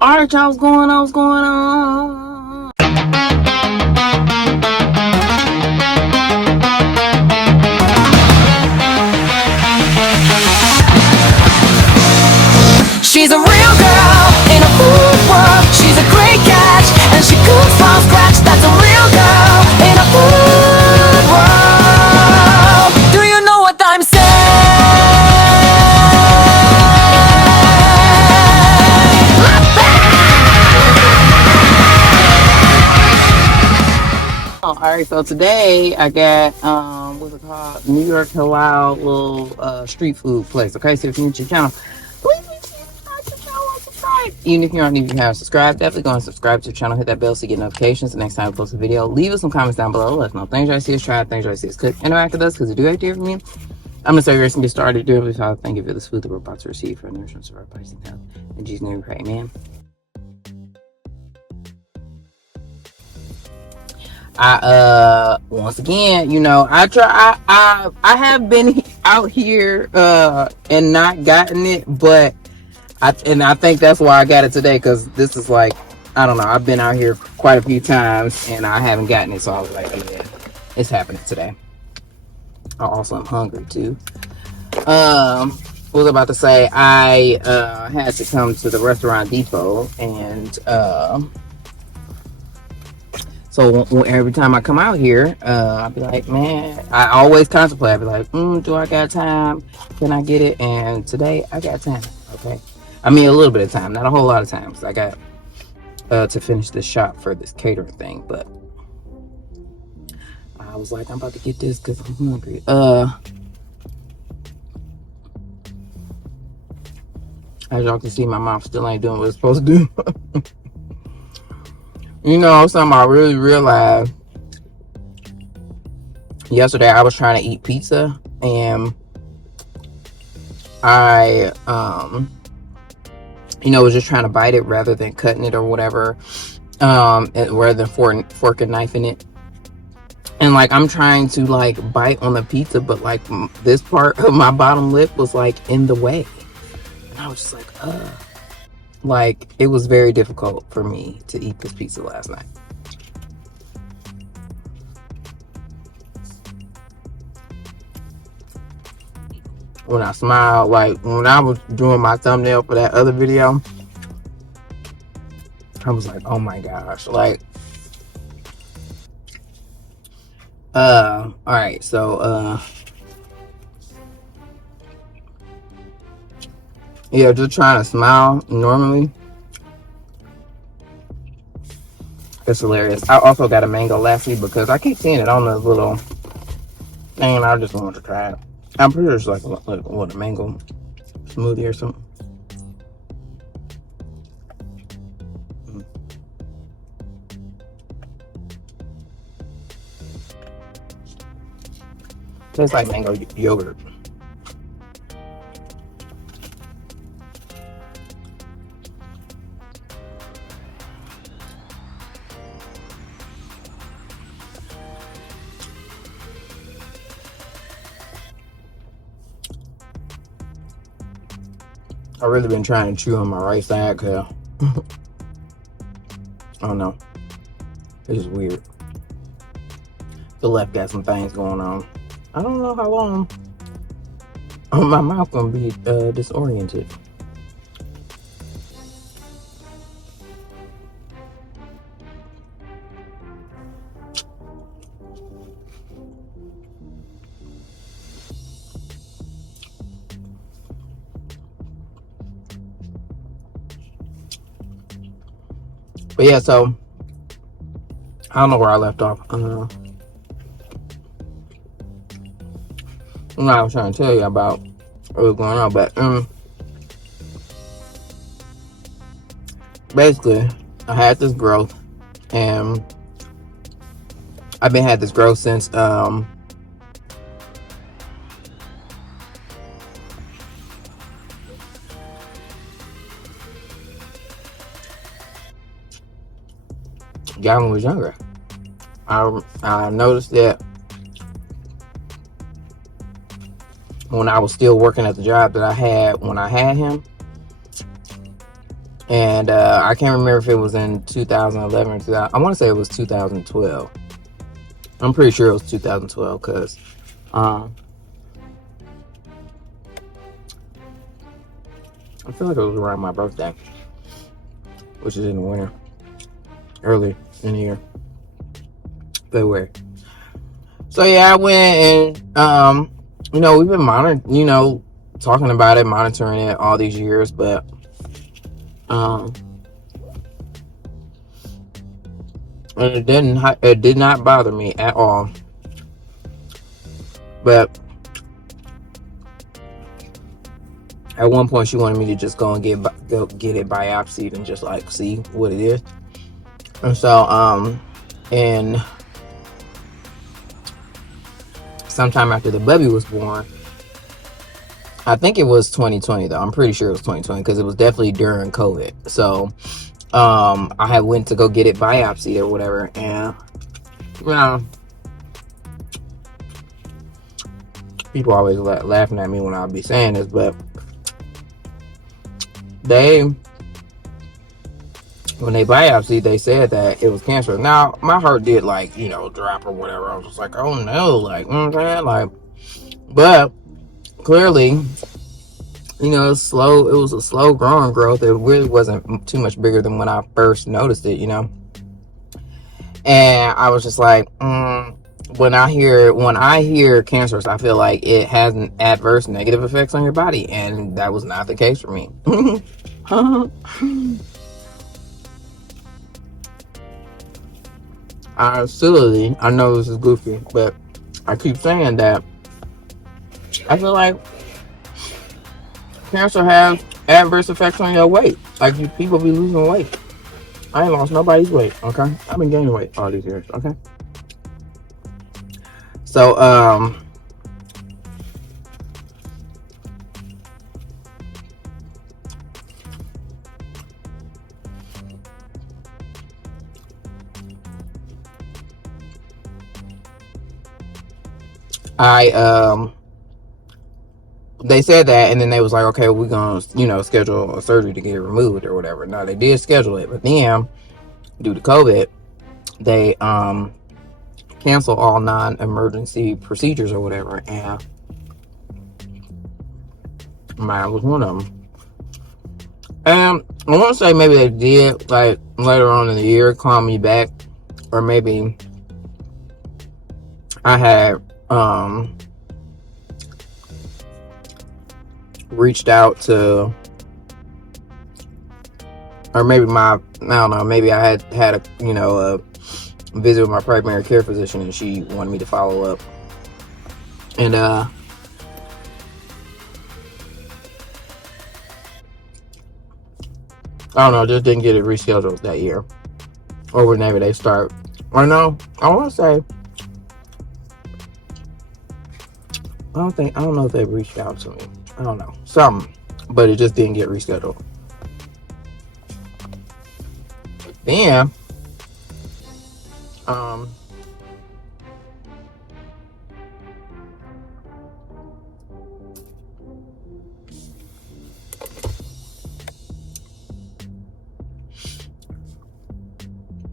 Alright, y'all, what's going on? What's going on? She's a real girl in a food world. She's a great catch, and she cooks from scratch. That's a real girl in a food world. Do you know what I'm saying? Alright, so today I got what's it called? New York Halal little street food place. Okay, so if you're new to your channel, please make sure you subscribe to the channel and subscribe. Even if you aren't even have subscribed, definitely go and subscribe to the channel, hit that bell so you get notifications the next time I post a video. Leave us some comments down below. Let us know things you see us try, things you see us cook, interact with us because we do like to hear from you. I'm gonna start your and get started. Dear Heavenly Father, thank you for this food that we're about to receive for nourishment of our bodies and health. In Jesus' name we pray, amen. Once again, you know, I have been out here and not gotten it, but I think that's why I got it today, because this is like, I don't know, I've been out here quite a few times and I haven't gotten it, so I was like, oh, yeah, it's happening today. I also am hungry too. What was I about to say? I had to come to the restaurant depot, and so every time I come out here, I'll be like, man, I always contemplate. I'll be like, do I got time? Can I get it? And today I got time. Okay, I mean a little bit of time, not a whole lot of time, because I got to finish this shop for this catering thing. But I was like, I'm about to get this because I'm hungry. As y'all can see, my mouth still ain't doing what it's supposed to do. You know, something I really realized yesterday. I was trying to eat pizza, and I you know, was just trying to bite it rather than cutting it or whatever, rather than fork and knifing it. And like, I'm trying to like bite on the pizza, but like this part of my bottom lip was like in the way, and I was just like, like, it was very difficult for me to eat this pizza last night. When I smiled, like when I was doing my thumbnail for that other video, I was like, oh my gosh, like, all right, so, yeah, just trying to smile normally. It's hilarious. I also got a mango lassi because I keep seeing it on the little thing, and I just wanted to try it. I'm pretty sure it's like what, a mango smoothie or something. Tastes like mango yogurt. I've really been trying to chew on my right side because I don't know. It's just weird. The left got some things going on. I don't know how long my mouth gonna be disoriented. But yeah, so I don't know where I left off. I was trying to tell you about what was going on, but basically, I had this growth, and I've been had this growth since Gavin was younger. I noticed that when I was still working at the job that I had when I had him, And I can't remember if it was in 2011 or 2000. I want to say it was 2012. I'm pretty sure it was 2012 because um, I feel like it was around my birthday, which is in the winter, early in the year, February. So yeah, I went and we've been monitoring, talking about it, monitoring it all these years, but and it did not bother me at all. But at one point, she wanted me to just go get it biopsied and just like see what it is. And so, and sometime after the baby was born, I think it was 2020 though. I'm pretty sure it was 2020 because it was definitely during COVID. So, I had went to go get it biopsied or whatever, and people always laughing at me when I'll be saying this, but when they biopsied, they said that it was cancer. Now, my heart did drop or whatever. I was just like, oh no, like, you know what I'm saying? Like, but clearly, it was slow. It was a slow growing growth. It really wasn't too much bigger than when I first noticed it, And I was just like, when I hear cancers, I feel like it has an adverse negative effects on your body, and that was not the case for me. I know this is goofy, but I keep saying that I feel like cancer has adverse effects on your weight. Like, people be losing weight. I ain't lost nobody's weight, okay? I've been gaining weight all these years, okay? So, they said that, and then they was like, okay, we're gonna, schedule a surgery to get it removed or whatever. Now, they did schedule it, but then, due to COVID, they, cancel all non-emergency procedures or whatever, and mine was one of them. And I want to say maybe they did, like, later on in the year, call me back, or maybe I had reached out to, or maybe I don't know, maybe I had a visit with my primary care physician, and she wanted me to follow up, and I don't know, just didn't get it rescheduled that year, or whenever they start. Or no, I want to say, I don't know if they reached out to me. I don't know, something, but it just didn't get rescheduled. Then,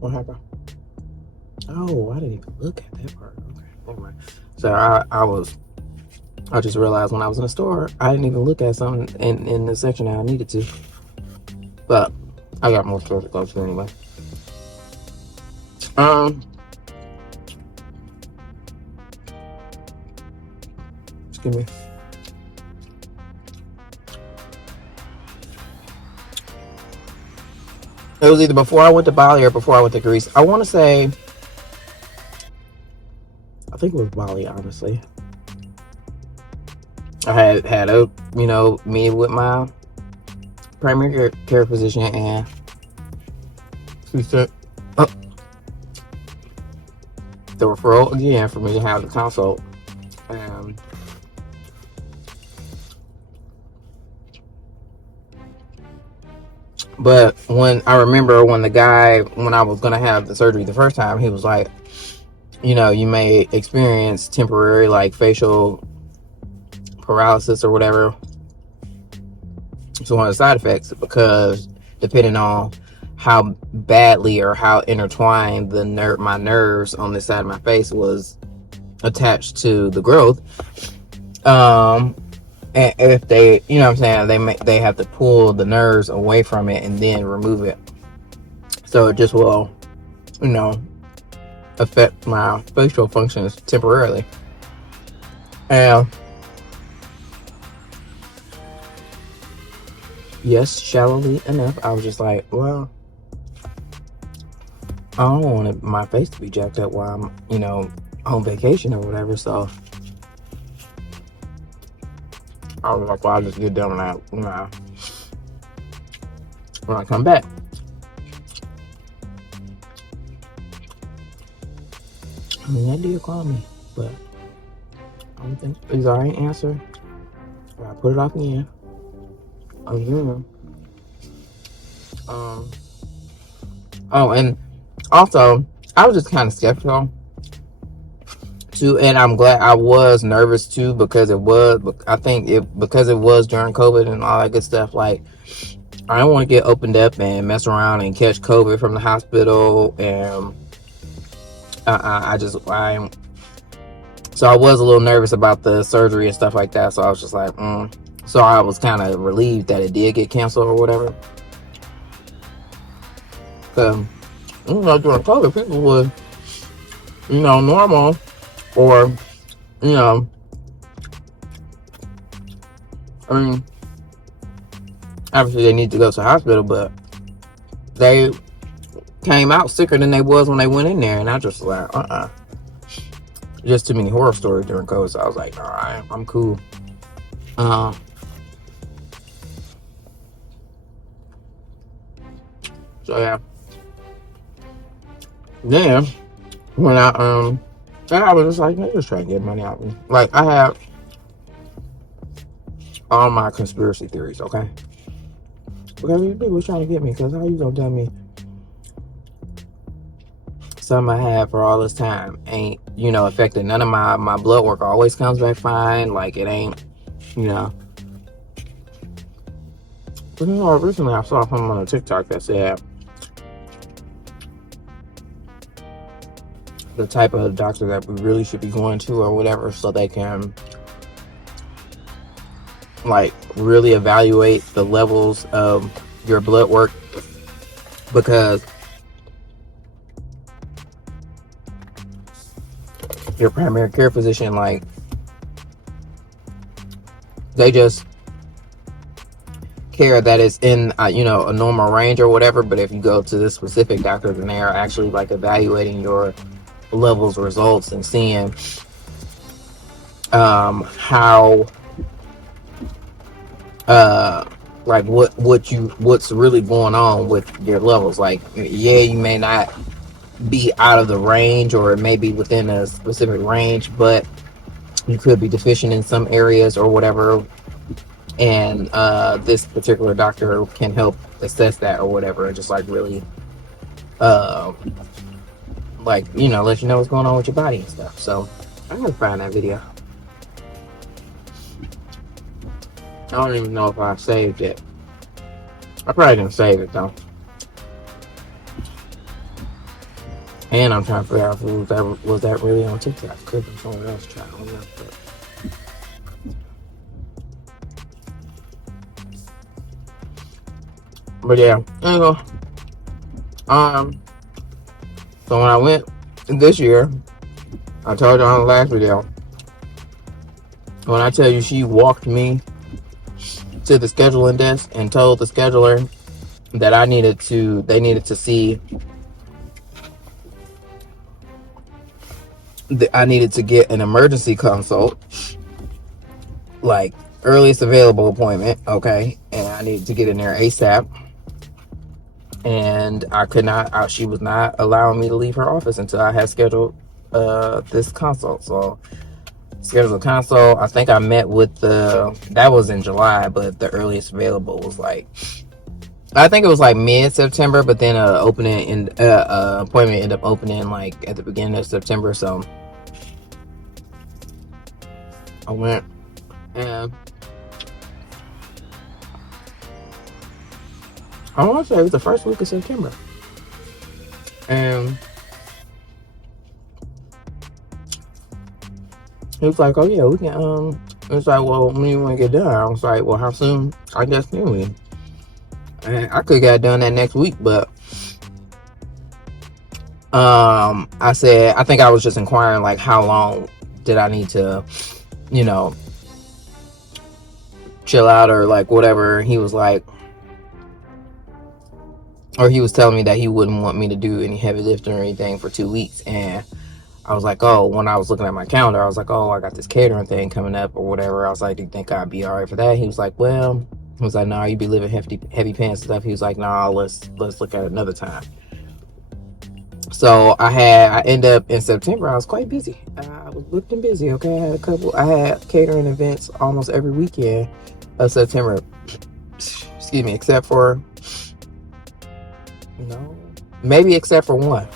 what happened? Oh, I didn't even look at that part. Okay, never mind. So I just realized when I was in the store, I didn't even look at something in the section that I needed to. But I got more stores to go to anyway. Excuse me. It was either before I went to Bali or before I went to Greece. I want to say, I think it was Bali, honestly. I had a, meeting with my primary care physician, and she said the referral again for me to have the consult. But when I was gonna have the surgery the first time, he was like, you may experience temporary like facial paralysis or whatever. It's one of the side effects because depending on how badly or how intertwined my nerves on this side of my face was attached to the growth. And if they, you know what I'm saying, they have to pull the nerves away from it and then remove it. So it just will, you know, affect my facial functions temporarily. And yes, shallowly enough, I was just like, well, I don't want my face to be jacked up while I'm, you know, on vacation or whatever. So I was like, well, I'll just get done when I come back. I mean, they did call me, but I don't think either I ain't answer or I put it off again. Again. Oh, and also, I was just kind of skeptical too, and I'm glad. I was nervous too because I think because it was during COVID and all that good stuff. Like, I don't want to get opened up and mess around and catch COVID from the hospital, and so I was a little nervous about the surgery and stuff like that. So I was just like, So I was kind of relieved that it did get canceled or whatever. During COVID, people would, normal, or, I mean, obviously they need to go to the hospital, but they came out sicker than they was when they went in there, and I just like, just too many horror stories during COVID. So I was like, all right, I'm cool. So yeah. Then when I was just like, man, just trying to get money out of me. Like, I have all my conspiracy theories, okay? Because these people trying to get me, because how you gonna tell me something I had for all this time ain't, affected? None of my blood work always comes back fine. Like, it ain't, But recently I saw something on TikTok that said the type of doctor that we really should be going to or whatever, so they can like really evaluate the levels of your blood work, because your primary care physician, like, they just care that it's in a normal range or whatever. But if you go to this specific doctor, then they are actually like evaluating your levels, results, and seeing how like what's really going on with your levels. Like, yeah, you may not be out of the range, or it may be within a specific range, but you could be deficient in some areas or whatever, and this particular doctor can help assess that or whatever, and just like really let you know what's going on with your body and stuff. So I'm gonna find that video. I don't even know if I saved it. I probably didn't save it though. And I'm trying to figure out if was that really on TikTok. Could be someone else trying. I don't know. But yeah, anyway. So when I went this year, I told you on the last video, when I tell you she walked me to the scheduling desk and told the scheduler that they needed to see, I needed to get an emergency consult, like earliest available appointment, okay, and I needed to get in there ASAP. And I could not, she was not allowing me to leave her office until I had scheduled this consult. So scheduled a consult. I think I met with that was in July, but the earliest available was like, I think it was like mid-September, but then appointment ended up opening like at the beginning of September. So I went, and I want to say it was the first week of September. And he was like, oh yeah, we can, it's like, well, when you want to get done? I was like, well, how soon? I guess anyway. And I could have got done that next week, but I said, I think I was just inquiring, like, how long did I need to, you know, chill out or like whatever. He was like, or he was telling me that he wouldn't want me to do any heavy lifting or anything for 2 weeks. And I was like, oh, when I was looking at my calendar, I was like, oh, I got this catering thing coming up or whatever. I was like, do you think I'd be all right for that? He was like, well, he was like, no, you be living heavy pants and stuff. He was like, no, let's look at another time. So I ended up in September. I was quite busy. I was booked and busy. Okay, I had catering events almost every weekend of September. Excuse me, except for maybe except for one.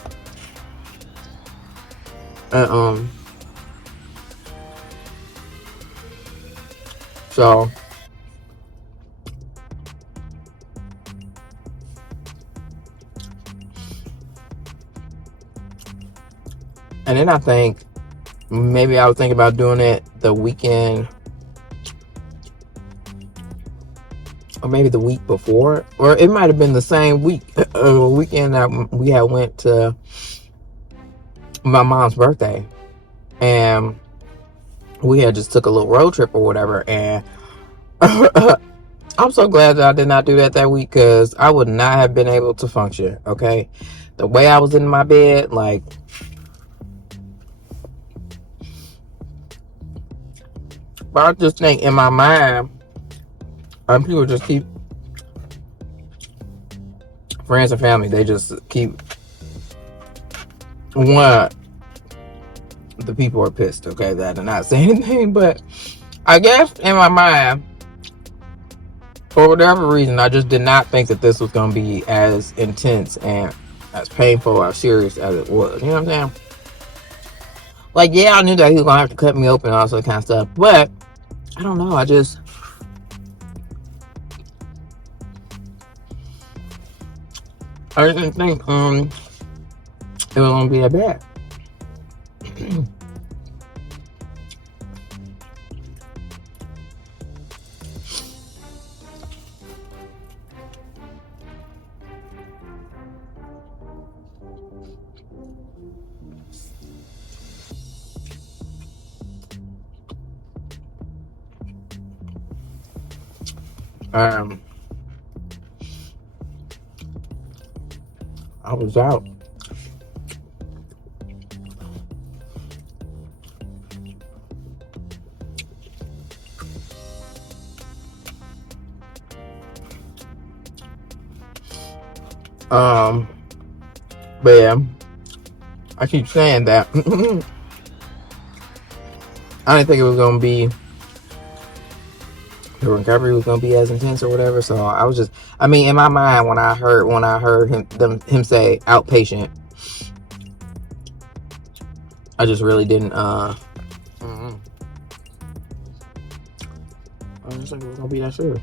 So and then I think maybe I was thinking about doing it the weekend, or maybe the week before, or it might have been the same week, weekend that we had went to my mom's birthday, and we had just took a little road trip or whatever. And I'm so glad that I did not do that week, because I would not have been able to function. Okay, the way I was in my bed, like, but I just think in my mind, people just keep, friends and family, they just keep, one, the people are pissed, okay, that they're not saying anything. But I guess in my mind, for whatever reason, I just did not think that this was going to be as intense and as painful or serious as it was. You know what I'm saying? Like, yeah, I knew that he was going to have to cut me open and all that kind of stuff. But, I don't know. I didn't think it was going to be that bad. I was out. But yeah, I keep saying that. I didn't think it was gonna be, the recovery was gonna be as intense or whatever. So I was just, I mean, in my mind, when I heard him say outpatient, I just really didn't. I just think it was gonna be that serious.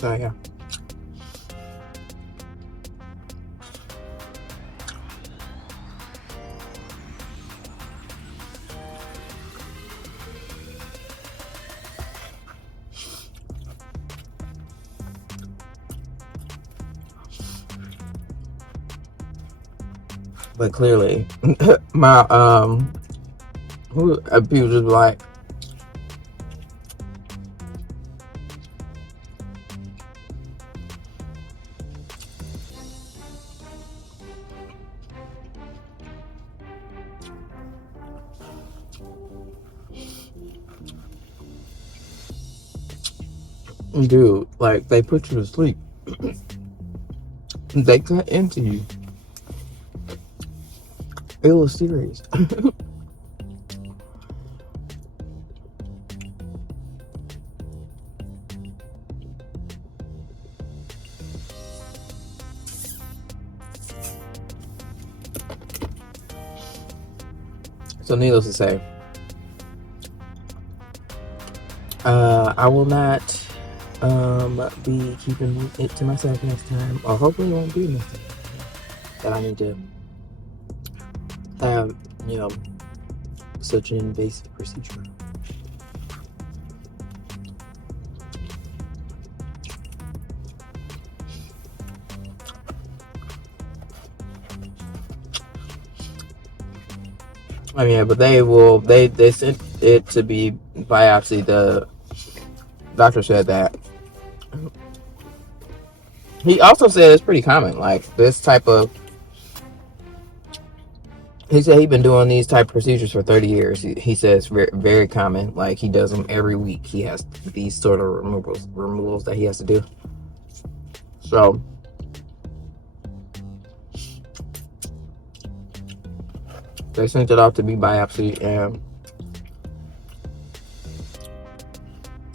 So yeah. But clearly, my people just like, Dude, like, they put you to sleep. They cut into you. It was serious. So needless to say, I will not be keeping it to myself next time, or hopefully it won't be next time that I need to have, such an invasive procedure. I mean, but they sent it to be biopsy. The doctor said that. He also said it's pretty common, like this type of. He said he's been doing these type of procedures for 30 years. He says very, very common. Like he does them every week. He has these sort of removals that he has to do. So they sent it off to be biopsy, and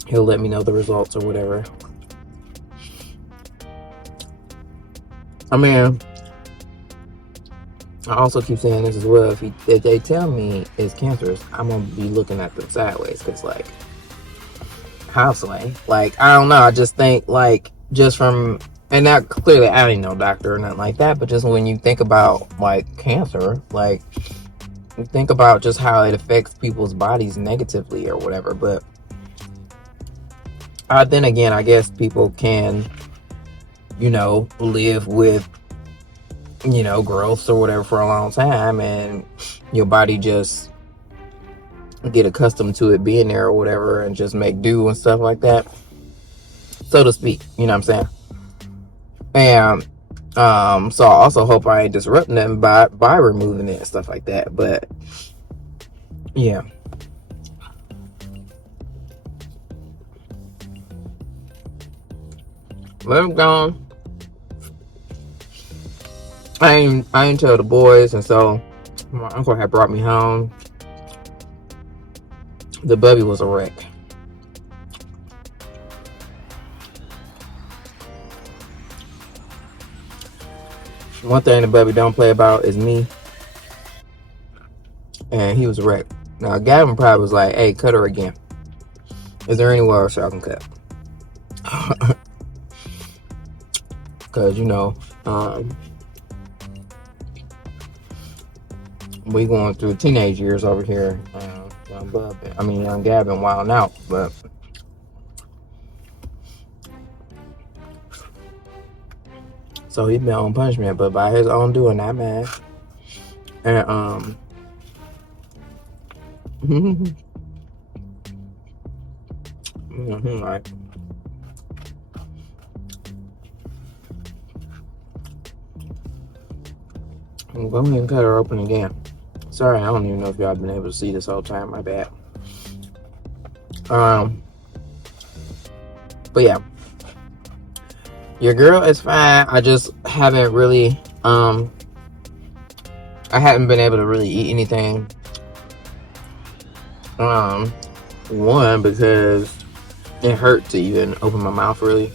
he'll let me know the results or whatever. I mean, I also keep saying this as well. If they tell me it's cancerous, I'm gonna be looking at them sideways, because like, how Slay? Like, I don't know. I just think like just from, and that clearly I ain't no doctor or nothing like that, but just when you think about like cancer, like you think about just how it affects people's bodies negatively or whatever. But then again, I guess people can, live with, growths or whatever for a long time, and your body just get accustomed to it being there or whatever, and just make do and stuff like that, so to speak. You know what I'm saying? And so I also hope I ain't disrupting them by removing it and stuff like that. But yeah. Let him go. I ain't tell the boys, and so my uncle had brought me home. The bubby was a wreck. One thing the bubby don't play about is me, and he was a wreck. Now Gavin probably was like, "Hey, cut her again. Is there anywhere else I can cut?" Because we going through teenage years over here. Young Gavin wilding out, but so he been on punishment, but by his own doing, that man. And like, go ahead and cut her open again. Sorry, I don't even know if y'all been able to see this whole time. My bad. But yeah, your girl is fine. I just haven't really, I haven't been able to really eat anything. One, because it hurt to even open my mouth, really.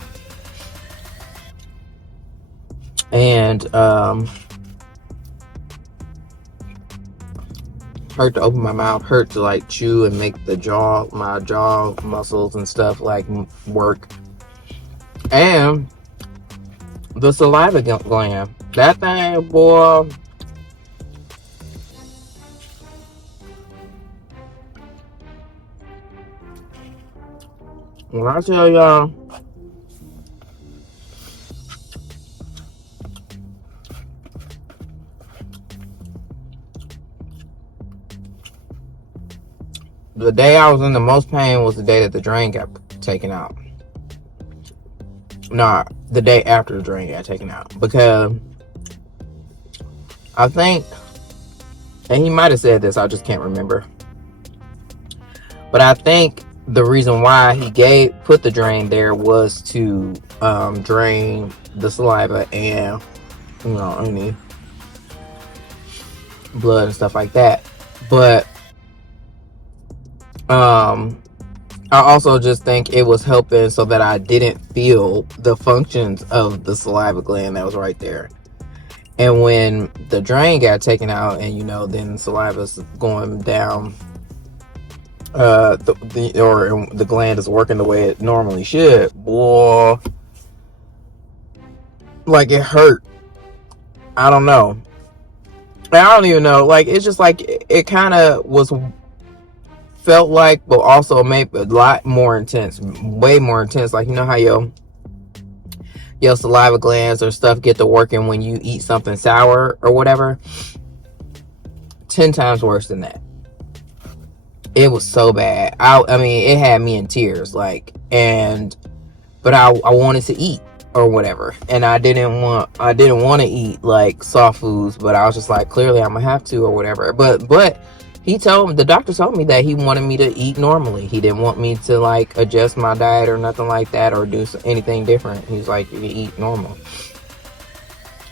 And, hurt to open my mouth, hurt to like chew and make my jaw muscles and stuff like work. And the saliva gland, that thing, boy. When I tell y'all, the day I was in the most pain was the day that the drain got taken out. Nah, the day after the drain got taken out. Because I think, and he might have said this, I just can't remember. But I think the reason why he put the drain there was to drain the saliva and, you know, any blood and stuff like that. But I also just think it was helping so that I didn't feel the functions of the saliva gland that was right there. And when the drain got taken out, and, you know, then the saliva's going down, the gland is working the way it normally should, boy, like, it hurt. I don't know. I don't even know. Like, it's just like it kind of felt like, but also maybe a lot more intense, way more intense. Like, you know how your saliva glands or stuff get to working when you eat something sour or whatever? 10 times worse than that. It was so bad. I mean, it had me in tears, like, but I wanted to eat or whatever, and I didn't want to eat like soft foods, but I was just like, clearly I'm gonna have to or whatever. But the doctor told me that he wanted me to eat normally. He didn't want me to like adjust my diet or nothing like that, or do anything different. He's like, you can eat normal.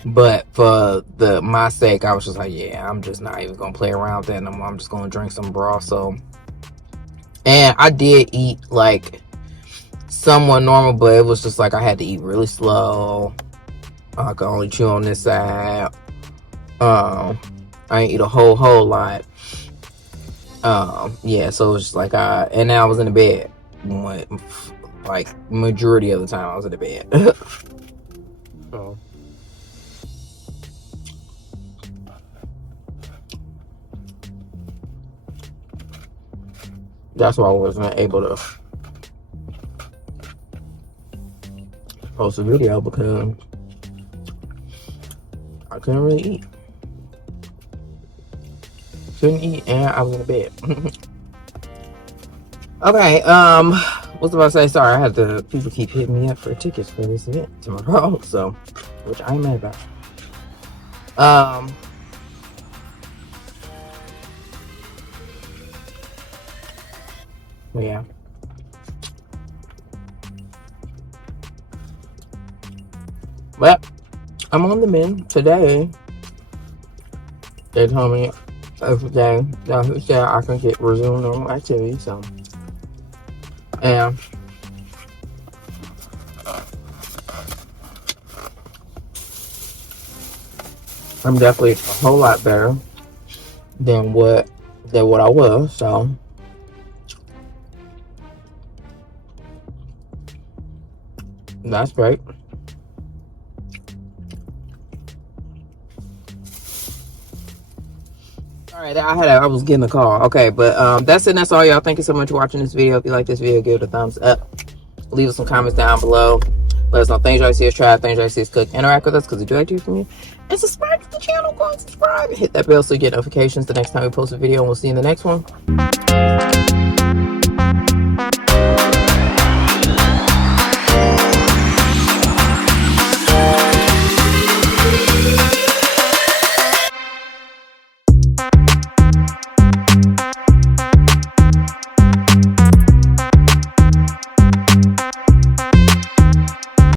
But for my sake, I was just like, yeah, I'm just not even gonna play around with that no more. I'm just gonna drink some broth. So, and I did eat like somewhat normal, but it was just like I had to eat really slow. I could only chew on this side. I didn't eat a whole lot. Yeah, so it was just like and then I was in the bed. Like, majority of the time I was in the bed. So that's why I wasn't able to post a video, because I couldn't really eat. Couldn't eat, and I was in the bed. Okay, what's about to say? Sorry, I had people keep hitting me up for tickets for this event tomorrow, so, which I'm mad about. Yeah. But I'm on the mend today. They told me every day that I can resume normal activity. So, and I'm definitely a whole lot better than what I was. So, that's great. Alright, I was getting a call. Okay, but that's it. That's all, y'all. Thank you so much for watching this video. If you like this video, give it a thumbs up. Leave us some comments down below. Let us know things you like to see us try, things you like to see us cook. Interact with us, because we do like to hear from you. And subscribe to the channel. Go and subscribe and hit that bell so you get notifications the next time we post a video. And we'll see you in the next one.